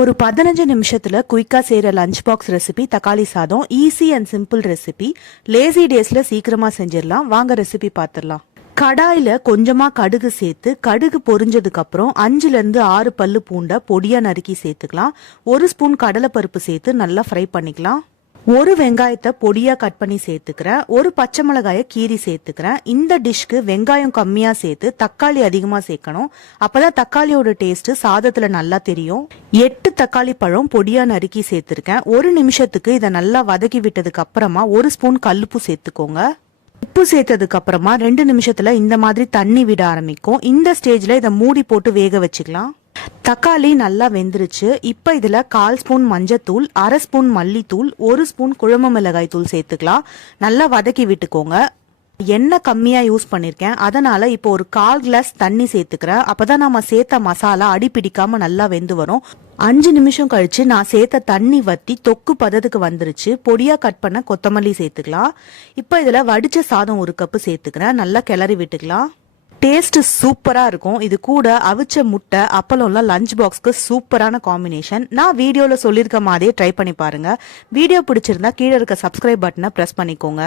ஒரு பதினஞ்சு நிமிஷத்தில் குயிக்காக செய்கிற லஞ்ச் பாக்ஸ் ரெசிபி தக்காளி சாதம் easy and simple recipe lazy days சீக்கிரமாக செஞ்சிடலாம். வாங்க ரெசிபி பார்த்துடலாம் கடாயில் கொஞ்சமாக கடுகு சேர்த்து கடுகு பொரிஞ்சதுக்கப்புறம் அஞ்சுலேருந்து ஆறு பல்லு பூண்டை பொடியாக நறுக்கி சேர்த்துக்கலாம். ஒரு ஸ்பூன் கடலைப்பருப்பு சேர்த்து நல்லா ஃப்ரை பண்ணிக்கலாம். ஒரு வெங்காயத்தை பொடியா கட் பண்ணி சேர்த்துக்கிறேன் ஒரு பச்சை மிளகாயை கீரி சேர்த்துக்கிறேன் இந்த டிஷ்க்கு வெங்காயம் கம்மியா சேர்த்து தக்காளி அதிகமா சேர்க்கணும். அப்பதான் தக்காளியோட டேஸ்ட் சாதத்துல நல்லா தெரியும். எட்டு தக்காளி பழம் பொடியா நறுக்கி சேர்த்திருக்கேன். ஒரு நிமிஷத்துக்கு இதை நல்லா வதக்கி விட்டதுக்கு அப்புறமா ஒரு ஸ்பூன் கல்லுப்பு சேர்த்துக்கோங்க. உப்பு சேர்த்ததுக்கு அப்புறமா ரெண்டு நிமிஷத்துல இந்த மாதிரி தண்ணி விட ஆரம்பிக்கும். இந்த ஸ்டேஜ்ல இதை மூடி போட்டு வேக வச்சுக்கலாம். தக்காளி நல்லா வெந்துருச்சு. இப்போ இதில் கால் ஸ்பூன் மஞ்சத்தூள் அரை ஸ்பூன் மல்லித்தூள் ஒரு ஸ்பூன் குழம்பு மிளகாய் தூள் சேர்த்துக்கலாம். நல்லா வதக்கி விட்டுக்கோங்க. எண்ணெய் கம்மியாக யூஸ் பண்ணியிருக்கேன் அதனால் இப்போ ஒரு கால் கிளாஸ் தண்ணி சேர்த்துக்கிறேன். அப்பதான் நம்ம சேர்த்த மசாலா அடி பிடிக்காமல் நல்லா வெந்து வரும். அஞ்சு நிமிஷம் கழித்து நான் சேர்த்த தண்ணி வத்தி தொக்கு பதத்துக்கு வந்துருச்சு. பொடியாக கட் பண்ண கொத்தமல்லி சேர்த்துக்கலாம். இப்போ இதில் வடித்த சாதம் ஒரு கப்பு சேர்த்துக்கிறேன். நல்லா கிளறி விட்டுக்கலாம். டேஸ்ட் சூப்பரா இருக்கும். இது கூட அவிச்ச முட்டை அப்பளம்லாம் லஞ்ச் பாக்ஸ்க்கு சூப்பரான காம்பினேஷன் நான் வீடியோல சொல்லியிருக்க மாதிரியே ட்ரை பண்ணி பாருங்க. வீடியோ பிடிச்சிருந்தா கீழே இருக்க சப்ஸ்கிரைப் பட்டனை பிரஸ் பண்ணிக்கோங்க.